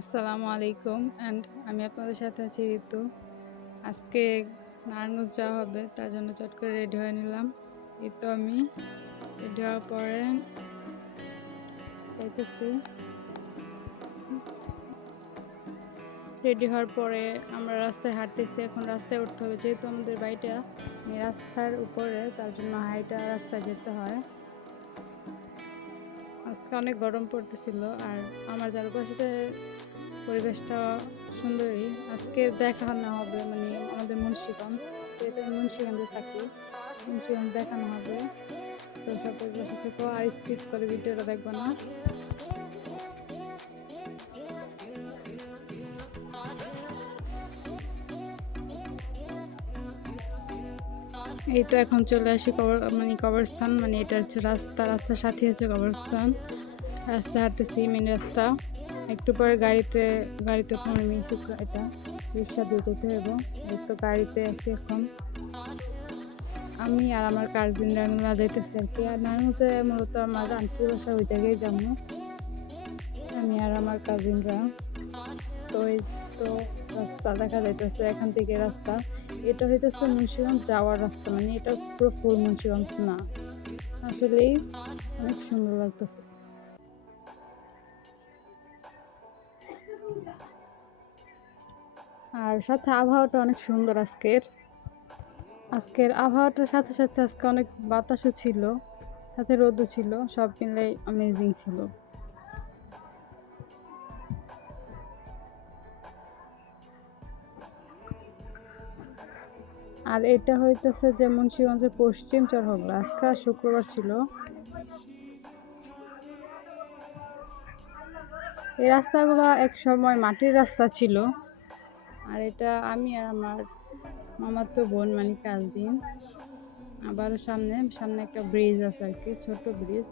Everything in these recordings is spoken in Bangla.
আসসালামু আলাইকুম অ্যান্ড আমি আপনাদের সাথে আছি ঋতু। আজকে নারায়ণগঞ্জ যাওয়া হবে, তার জন্য চট করে রেডি হয়ে নিলাম। এই তো আমি রেডি হওয়ার পরে যাইতেছি। রেডি হওয়ার পরে আমরা রাস্তায় হাঁটতেছি। এখন রাস্তায় উঠতে হবে, যেহেতু আমাদের বাড়িটা রাস্তার উপরে, তার জন্য হাইটা রাস্তায় যেতে হয়। আজকে অনেক গরম পড়তেছিল, আর আমার চারপাশে পরিবেশটা সুন্দরী। আজকে দেখানো হবে মানে আমাদের মুন্সিগঞ্জ, যেহেতু আমি মুন্সিগঞ্জে থাকি, মুন্সিগঞ্জ দেখানো হবে। তো সকল পাশে থেকো আর স্কিপ করে ভিডিওটা দেখবো না। এই তো এখন চলে আসি কবরস্থান, মানে এটা হচ্ছে রাস্তার সাথে হচ্ছে কবরস্থান। রাস্তা হাঁটতেছি, মেন রাস্তা। একটু পরে গাড়িতে 15 মিনিট এটা রিক্সা দিয়ে যেতে হবে। এই তো গাড়িতে আছি এখন। আমি আর আমার কাজিনরা মিলে যাইতেছি আর কি। আর নারায়ণগঞ্জে মূলত আমার আন্টির বাসা, ওই জায়গায় যাবো আমি আর আমার কাজিনরা। তো এই তো রাস্তা দেখা যাইতেছে এখান থেকে রাস্তা। এটা হইতেছে মুন্সিগঞ্জ যাওয়ার রাস্তা, মানে এটা পুরো ফুল মুন্সিগঞ্জ না। আসলেই অনেক সুন্দর লাগতেছে। আর সাথে আবহাওয়াটা অনেক সুন্দর আজকের আবহাওয়াটার সাথে সাথে আজকে অনেক বাতাসও ছিল, সাথে রোদও ছিল, সব মিলে অ্যামেজিং ছিল। আর এটা হইতেছে যে মুন্সিগঞ্জের পশ্চিম চরহগলা। আজকে শুক্রবার ছিল। এই রাস্তাগুলো এক সময় মাটির রাস্তা ছিল। আর এটা আমি আর আমার মামাতো বোন মানে কাজিন। আবার সামনে সামনে একটা ব্রিজ আছে আর কি, ছোট ব্রিজ।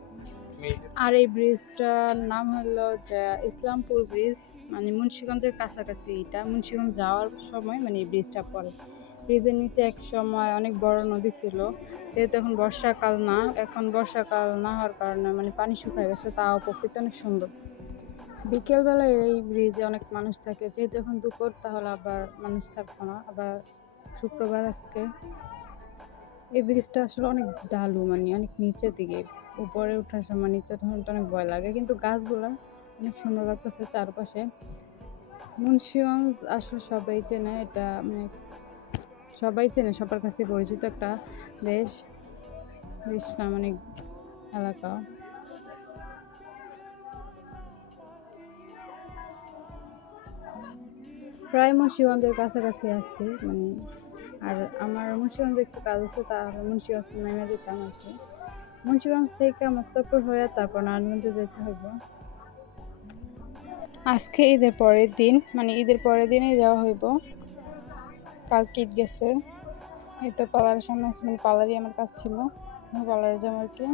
আর এই ব্রিজটার নাম হলো যে ইসলামপুর ব্রিজ, মানে মুন্সিগঞ্জের কাছাকাছি। এটা মুন্সিগঞ্জ যাওয়ার সময় মানে এই ব্রিজটা পড়ে। ব্রিজের নিচে এক সময় অনেক বড় নদী ছিল, যেহেতু এখন বর্ষাকাল না হওয়ার কারণে মানে পানি শুকিয়ে গেছে, তাও প্রকৃতি অনেক সুন্দর। বিকেলবেলায় এই ব্রিজে অনেক মানুষ থাকে, যেহেতু এখন দুপুর, তাহলে আবার মানুষ থাকতো না। আবার শুক্রবার আজকে। এই ব্রিজটা আসলে অনেক ঢালু, মানে অনেক নিচের দিকে। উপরে ওঠার সময় নিচে তখন তো অনেক ভয় লাগে, কিন্তু গাছগুলা অনেক সুন্দর লাগতেছে চারপাশে। মুন্সিগঞ্জ আসলে সবাই চেনে, এটা মানে সবাই চেনে, সবার কাছে পরিচিত একটা দেশ দেশ না মানে এলাকা। প্রায় মুন্সিগঞ্জের কাছাকাছি আছি মানে। আর আমার মুন্সিগঞ্জে একটু কাজ আছে, তাহলে মুন্সিগঞ্জ নেমে যেতাম আর কি। মুন্সিগঞ্জ থেকে মুক্তাপুর হয়ে তারপর নারায়ণগঞ্জে যেতে হবে। আজকে ঈদের পরের দিন, মানে ঈদের পরের দিনেই যাওয়া হইব। কালকে ঈদ গেছে। এই তো পার্লারের সামনে আছে, মানে পার্লারই আমার কাজ ছিল, পার্লারে যাবো আর কি।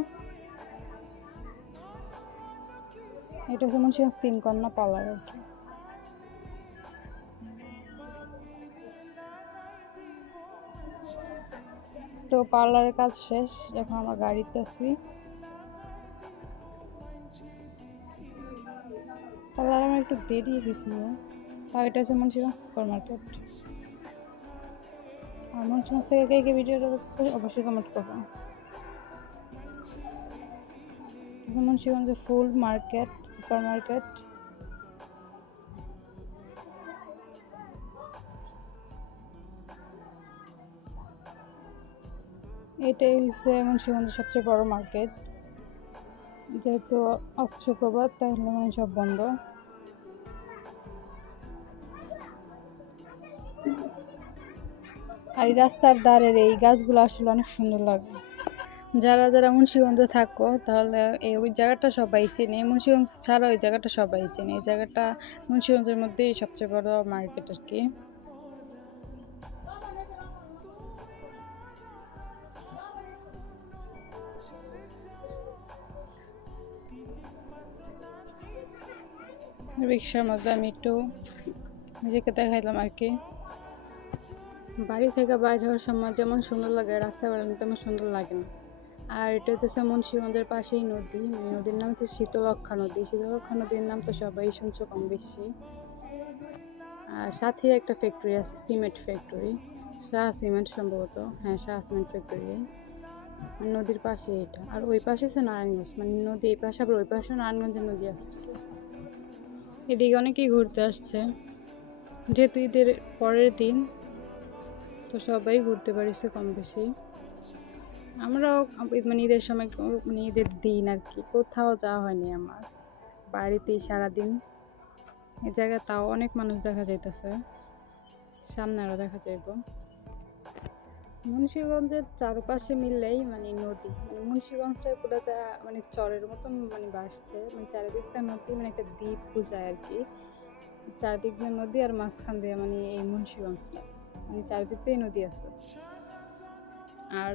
এটা হচ্ছে মুন্সিগঞ্জ 3 কন্যা পার্লার আর কি। তো পার্লারের কাজ শেষ, এখন আমরা গাড়িতে আছি। পার্লারে আমার একটু দেরি হয়েছিল। তাও এটা হচ্ছে মুন্সিগঞ্জ সুপার মার্কেট। আর মুন্সিগঞ্জ থেকে কে কে ভিডিওটা দেখতেছে অবশ্যই কমেন্ট করবো। মুন্সিগঞ্জের ফুল মার্কেট, সুপার মার্কেট। এটাই হচ্ছে মুন্সিগঞ্জের সবচেয়ে বড় মার্কেট। যেহেতু আজ শুক্রবার, তাহলে মানে সব বন্ধ। আর এই রাস্তার ধারের এই গাছগুলো আসলে অনেক সুন্দর লাগে। যারা যারা মুন্সিগঞ্জে থাকো, তাহলে ওই জায়গাটা সবাই চেনে। মুন্সিগঞ্জ ছাড়া ওই জায়গাটা সবাই চেনে। এই জায়গাটা মুন্সিগঞ্জের মধ্যেই সবচেয়ে বড় মার্কেট আর কি। রিক্সার মধ্যে আমি একটু নিজেকে দেখাইলাম আর কি। বাড়ি থেকে বাইরে হওয়ার সময় যেমন সুন্দর লাগে, রাস্তায় বেড়ানো তেমন সুন্দর লাগে না। আর এটা হচ্ছে মুন্সিগঞ্জের পাশেই নদী, নদীর নাম হচ্ছে শীতলক্ষ্যা নদী। শীতলক্ষ্যা নদীর নাম তো সবাই শুনছো কম বেশি। আর সাথে একটা ফ্যাক্টরি আছে, সিমেন্ট ফ্যাক্টরি, শাহ সিমেন্ট সম্ভবত, হ্যাঁ শাহ সিমেন্ট ফ্যাক্টরি। নদীর পাশে এটা, আর ওই পাশে হচ্ছে নারায়ণগঞ্জ, মানে নদী এই পাশে আবার ওই পাশে নারায়ণগঞ্জের নদী আছে। এদিকে অনেকেই ঘুরতে আসছে, যেহেতু ঈদের পরের দিন তো সবাই ঘুরতে পারিছে কম বেশি। আমরাও মানে ঈদের সময় মানে ঈদের দিন আর কি কোথাও যাওয়া হয়নি আমার, বাড়িতেই সারাদিন। এই জায়গায় তাও অনেক মানুষ দেখা যাইতেছে, সামনে আরো দেখা যাইব। মুন্সিগঞ্জের চারপাশে মিললেই মানে নদী, মানে মুন্সিগঞ্জটা পুরো যা মানে চরের মতন মানে বাসছে, মানে চারিদিকটা নদী, মানে একটা দ্বীপ বোঝায় আর কি। চারদিক দিয়ে নদী আর মাঝখান দিয়ে মানে এই মুন্সিগঞ্জটা, মানে চারিদিক দিয়ে নদী আছে। আর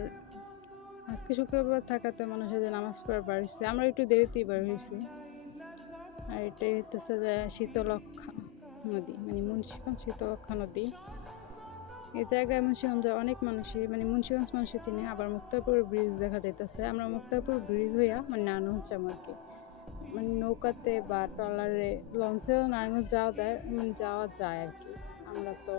আজকে শুক্রবার থাকাতে মানুষের যে নামাজ পড়ার বার হয়েছে, আমরা একটু দেরিতেই বার হয়েছি। আর এটাই হচ্ছে যে শীতলক্ষ্যা নদী, মানে মুন্সিগঞ্জ শীতলক্ষ্যা নদী। এই জায়গায় মুন্সিগঞ্জে অনেক মানুষই মানে মুন্সিগঞ্জ মানুষই চিনে। আবার মুক্তারপুর ব্রিজ দেখা যাইতেছে, আমরা মুক্তারপুর ব্রিজ হইয়া মানে নারায়ণগঞ্জ হচ্ছে আর কি, মানে নৌকাতে বা ট্রলারে লঞ্চেও নারায়ণগঞ্জ যাওয়া যায় আর কি। আমরা তো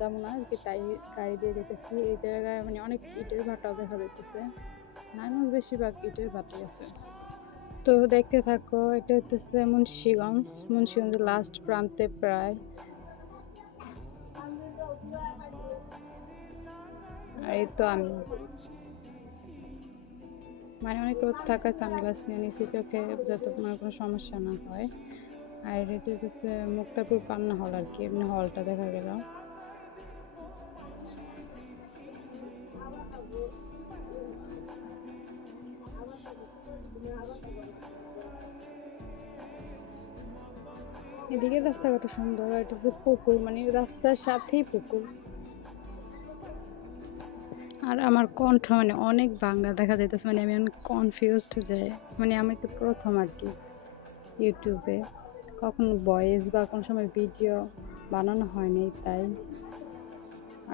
যাবো না আর কি, তাই গাড়ি দিয়ে যেতেছি। এই জায়গায় মানে অনেক ইটের ভাটাও দেখা যাইতেছে, নারায়ণগঞ্জ বেশিরভাগ ইটের ভাটাই আছে। তো দেখতে থাকো, এটা হচ্ছে মুন্সিগঞ্জ, মুন্সিগঞ্জের লাস্ট প্রান্তে প্রায়। আর এই তো আমি, মানে অনেক রোদ থাকা সানগ্লাস নিয়ে নিয়েছি চোখে যাতে তোমার কোনো সমস্যা না হয়। আর এটা হচ্ছে মুক্তাপুর পান্না হল আর কি, এমনি হলটা দেখা গেল। এদিকে রাস্তাঘাট সুন্দর, আর এটা হচ্ছে পুকুর, মানে রাস্তার সাথেই পুকুর। আর আমার কণ্ঠ মানে অনেক বাংলা দেখা যাইতেছে, মানে আমি অনেক কনফিউজড যে মানে আমি তো প্রথম আর কি ইউটিউবে, কখনো ভয়েস বা কোনো সময় ভিডিও বানানো হয়নি তাই।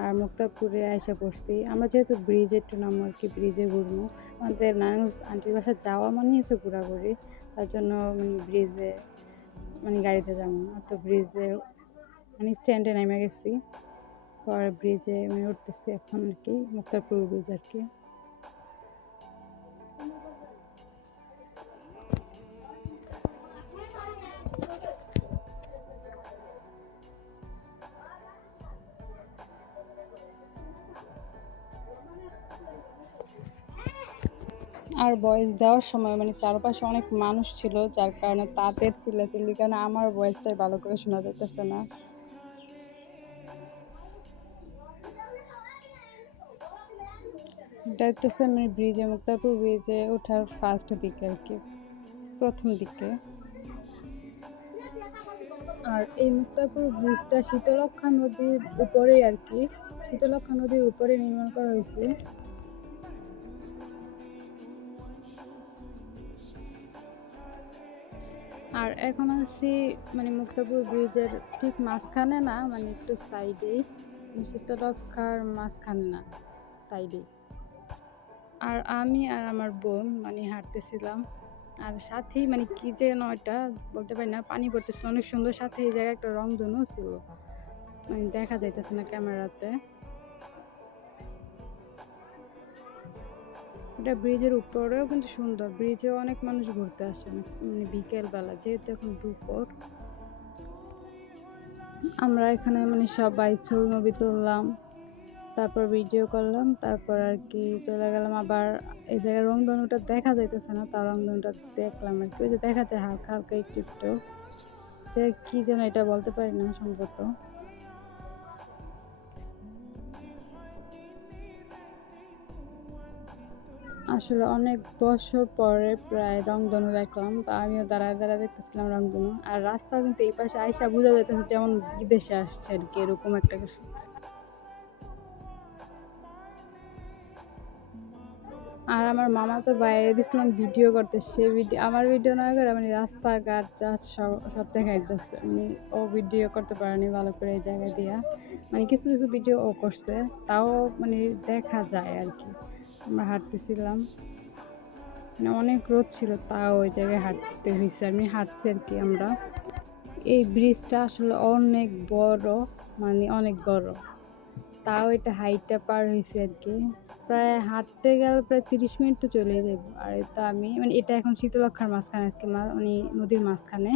আর মুক্তাপুরে আইসা পড়ছি আমরা, যেহেতু ব্রিজে একটু নামবো আর কি, ব্রিজে ঘুরবো। আমাদের নারায়ণগঞ্জ আন্টির বাসা যাওয়া মানে হচ্ছে ঘোরাঘুরি, তার জন্য মানে ব্রিজে মানে গাড়িতে যাবো না, তো ব্রিজে মানে স্ট্যান্ডে নেমে গেছি, পরে ব্রিজে মানে উঠতেছি এখন আর কি, মুক্তারপুর ব্রিজ আর কি। আর ভয়েস দেওয়ার সময় মানে চারপাশে অনেক মানুষ ছিল, যার কারণে তাদের চিল্লাচিল্লি কারণে আমার ভয়েসটাই ভালো করে শোনা যাইতেছে না। এটা হচ্ছে মানে ব্রিজে, মুক্তারপুর ব্রিজে ওঠার ফার্স্ট দিকে আর কি, প্রথম দিকে। আর এই মুক্তারপুর ব্রিজটা শীতলক্ষ্যা নদীর উপরেই আর কি, শীতলক্ষ্যা নদীর উপরে নির্মাণ করা হয়েছে। আর এখন আছি মানে মুক্তাপুর ব্রিজের ঠিক মাঝখানে না, মানে একটু সাইডেই, শীতলক্ষ্যার মাঝখানে না, সাইডে। আর আমি আর আমার বোন মানে হাঁটতেছিলাম, আর সাথেই মানে কি যেন এটা বলতে পারি না, পানি পড়তেছিল অনেক সুন্দর, সাথে এই জায়গায় একটা রংধনু ছিল, মানে দেখা যাইতেছে না ক্যামেরাতে। এটা ব্রিজের উপরেও কিন্তু সুন্দর, ব্রিজেও অনেক মানুষ ঘুরতে আসে মানে বিকেল বেলা, যেহেতু এখন দুপুর। আমরা এখানে মানে সবাই ছবি তুললাম, তারপর ভিডিও করলাম, তারপর আর কি চলে গেলাম। আবার এই জায়গায় রংধনুটা দেখা যাইতেছে না, তার রংধনুটা দেখলাম আর কি, ওই যে দেখা যায় হালকা হালকা একটু একটু, যে কি যেন এটা বলতে পারি না সম্ভবত। আসলে অনেক বছর পরে প্রায় রংধনু দেখলাম, তো আমিও দাঁড়ায় দাঁড়ায় দেখতেছিলাম রংধনু। আর রাস্তা কিন্তু এই পাশে আইসা বোঝা যাইতেছে যেমন বিদেশে আসছে আর কি, এরকম একটা কিছু। আর আমার মামা তো বাইরে দিছিলাম ভিডিও করতে, সে ভিডিও আমার ভিডিও না করে মানে রাস্তাঘাট যা সব সব দেখাইতেছে, মানে ও ভিডিও করতে পারেনি ভালো করে এই জায়গা দিয়া, মানে কিছু কিছু ভিডিও ও করছে, তাও মানে দেখা যায় আর কি। আমরা হাঁটতেছিলাম, মানে অনেক রোদ ছিল, তাও ওই জায়গায় হাঁটতে হয়েছে, আমি হাঁটছি আর কি। আমরা এই ব্রিজটা আসলে অনেক বড়, মানে অনেক বড়, তাও এটা হাইটটা পার হয়েছে আর কি। প্রায় হাঁটতে গেলে প্রায় 30 মিনিট তো চলে যাব। আর এটা আমি মানে এটা এখন শীতলক্ষার মাঝখানে আজকে মানে নদীর মাঝখানে।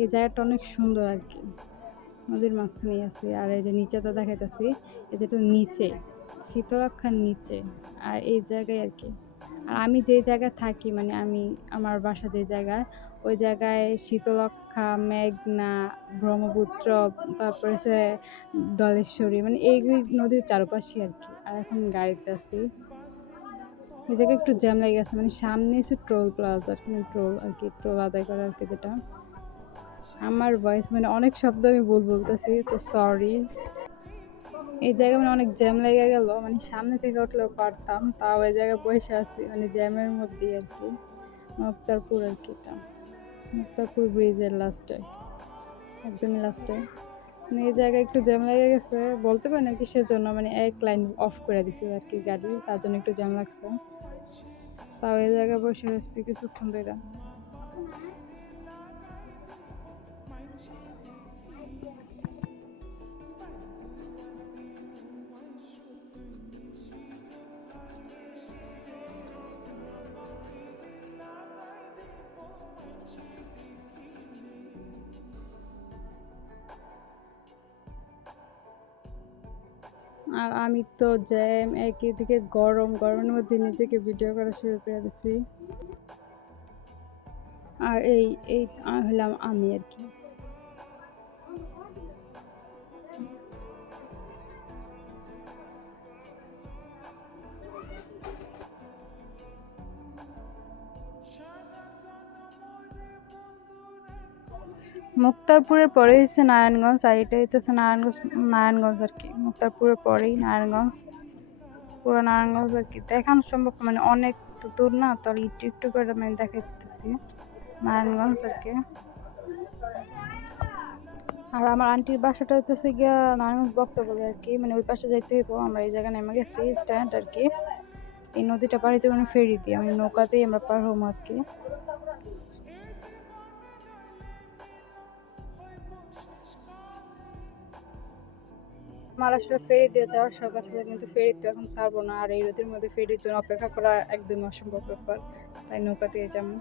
এই জায়গাটা অনেক সুন্দর আর কি, নদীর মাঝখানেই আছে। আর এই যে নিচেটা দেখাইতেছি, এই যেটা নিচে শীতলক্ষার নিচে, আর এই জায়গায় আর কি। আর আমি যে জায়গায় থাকি, মানে আমি আমার বাসা যে জায়গায়, ওই জায়গায় শীতলক্ষা, মেঘনা, ব্রহ্মপুত্র, তারপরে সে ডলেশ্বরী, মানে এই নদীর চারপাশে আর কি। আর এখন গাড়িতে আছি, এই জায়গায় একটু জ্যাম লেগে গেছে, মানে সামনে এসে টোল প্লাজা আর কি, টোল আর কি, টোল আদায় করা আর কি। যেটা আমার ভয়েস মানে অনেক শব্দ আমি বলতেছি, তো সরি। এই জায়গায় মানে অনেক জ্যাম লেগে গেল, মানে সামনে থেকে উঠলেও পারতাম, তাও এই জায়গায় বসে আছি মানে জ্যামের মধ্যেই আর কি। মুক্তারপুর আর কি, এটা মুক্তারপুর ব্রিজের লাস্টে, একদমই লাস্টে। মানে এই জায়গায় একটু জ্যাম লেগে গেছে, বলতে পারি না কিসের জন্য, মানে এক লাইন অফ করে দিছিল আর কি গাড়ি, তার জন্য একটু জ্যাম লাগছে। তাও এই জায়গায় বসে আসছি কিছুক্ষণ ধরে। আর আমি তো জ্যাম, একদিকে গরম, গরমের মধ্যে নিজেকে ভিডিও করা শুরু করে দিছি। আর এই এই হলাম আমি আর কি। মুক্তারপুরের পরে হচ্ছে নারায়ণগঞ্জ, আর এটা হচ্ছে নারায়ণগঞ্জ আর কি। মুক্তারপুরের পরেই নারায়ণগঞ্জ, পুরো নারায়ণগঞ্জ আর কি। দেখানো সম্ভব মানে অনেক তো দূর না, তো একটু একটু করে আমি দেখাইতেছি নারায়ণগঞ্জ আর কি। আর আমার আন্টির বাসাটা হচ্ছে গিয়া নারায়ণগঞ্জ বক্তব্য আর কি, মানে ওই পাশে যাইতে হইব। আমরা এই জায়গায় নেমে গেছি স্ট্যান্ড আর কি। এই নদীটা পাড়িতে মানে ফেরি দিয়ে, আমি নৌকাতেই আমরা পার হবো আর কি। আমার আসলে ফেরি দিয়ে যাওয়ার শখ আছে, কিন্তু ফেরি তো এখন ছাড়বো না, আর এই রোদের মধ্যে ফেরির জন্য অপেক্ষা করা একদমই অসম্ভব ব্যাপার, তাই নৌকা দিয়ে যাবো।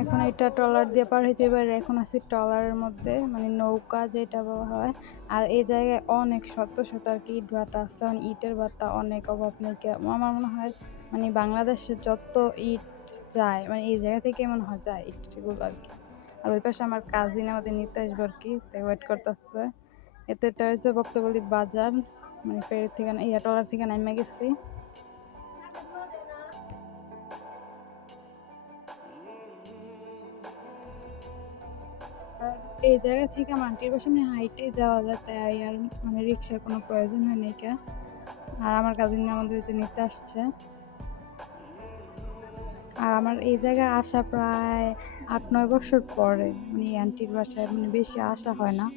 এখন এটা ট্রলার দিয়ে পার হইতে পারে, এখন আছি ট্রলারের মধ্যে, মানে নৌকা যেটা বলা হয়। আর এই জায়গায় অনেক শত শত আর কি ইট ভাটা আছে, মানে ইটের ভাটা অনেক অভাব নেই। আমার মনে হয় মানে বাংলাদেশে যত ইট যায়, মানে এই জায়গা থেকে মনে হয় যায় ইটগুলো আর কি। আর ওই পাশে আমার কাজিন আমাদের নিতে আসবে আর কি, তাই ওয়েট করতেছে। এতে এটা হচ্ছে বক্তবলী বাজার, মানে ফেরি থেকে ট্রলার থেকে নামে গেছি। এই জায়গা থেকে আমার আন্টির বাসা মানে হাইটে যাওয়া যায়, তাই আর মানে রিক্সার কোনো প্রয়োজন হয় নাই। আর আমার কাজিন আমাদের যে নিতে আসছে। আর আমার এই জায়গায় আসা প্রায় 8-9 বছর পরে, মানে আন্টির বাসায় মানে বেশি আসা হয় না।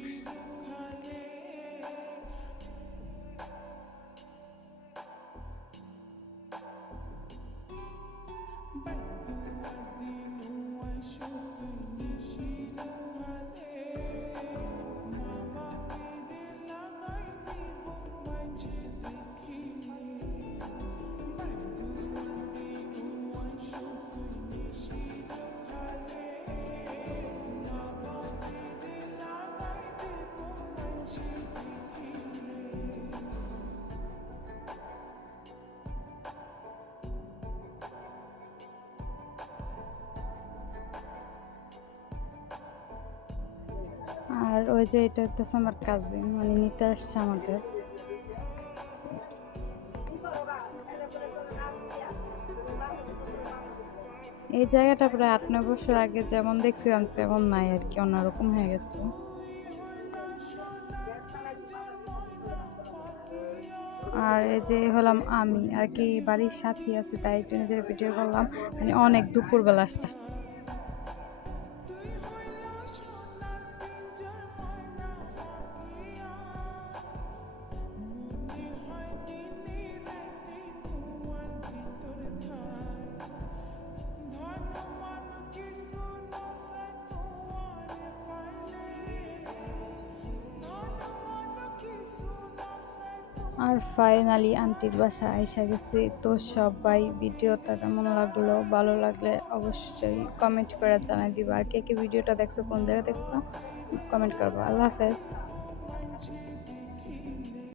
ওই যে এটা হচ্ছে আমার কাজিন, মানে নিতে আসছে আমাদের। এই জায়গাটা প্রায় 8-9 বছর আগে যেমন দেখছিলাম তেমন নাই আর কি, অন্যরকম হয়ে গেছে। আর এই যে হলাম আমি আর কি, বাড়ির সাথে আছে তাই একটু নিজের ভিডিও করলাম, মানে অনেক দুপুরবেলা আসছে। আর ফাইনালি আন্টির বাসা আইসা গেছি। তো সবাই ভিডিওটা কেমন লাগলো, ভালো লাগলে অবশ্যই কমেন্ট করে জানাই দিবা। আর কে কে ভিডিওটা দেখছো, কোন জায়গায় দেখছো, কমেন্ট করবো। আল্লাহ হাফেজ।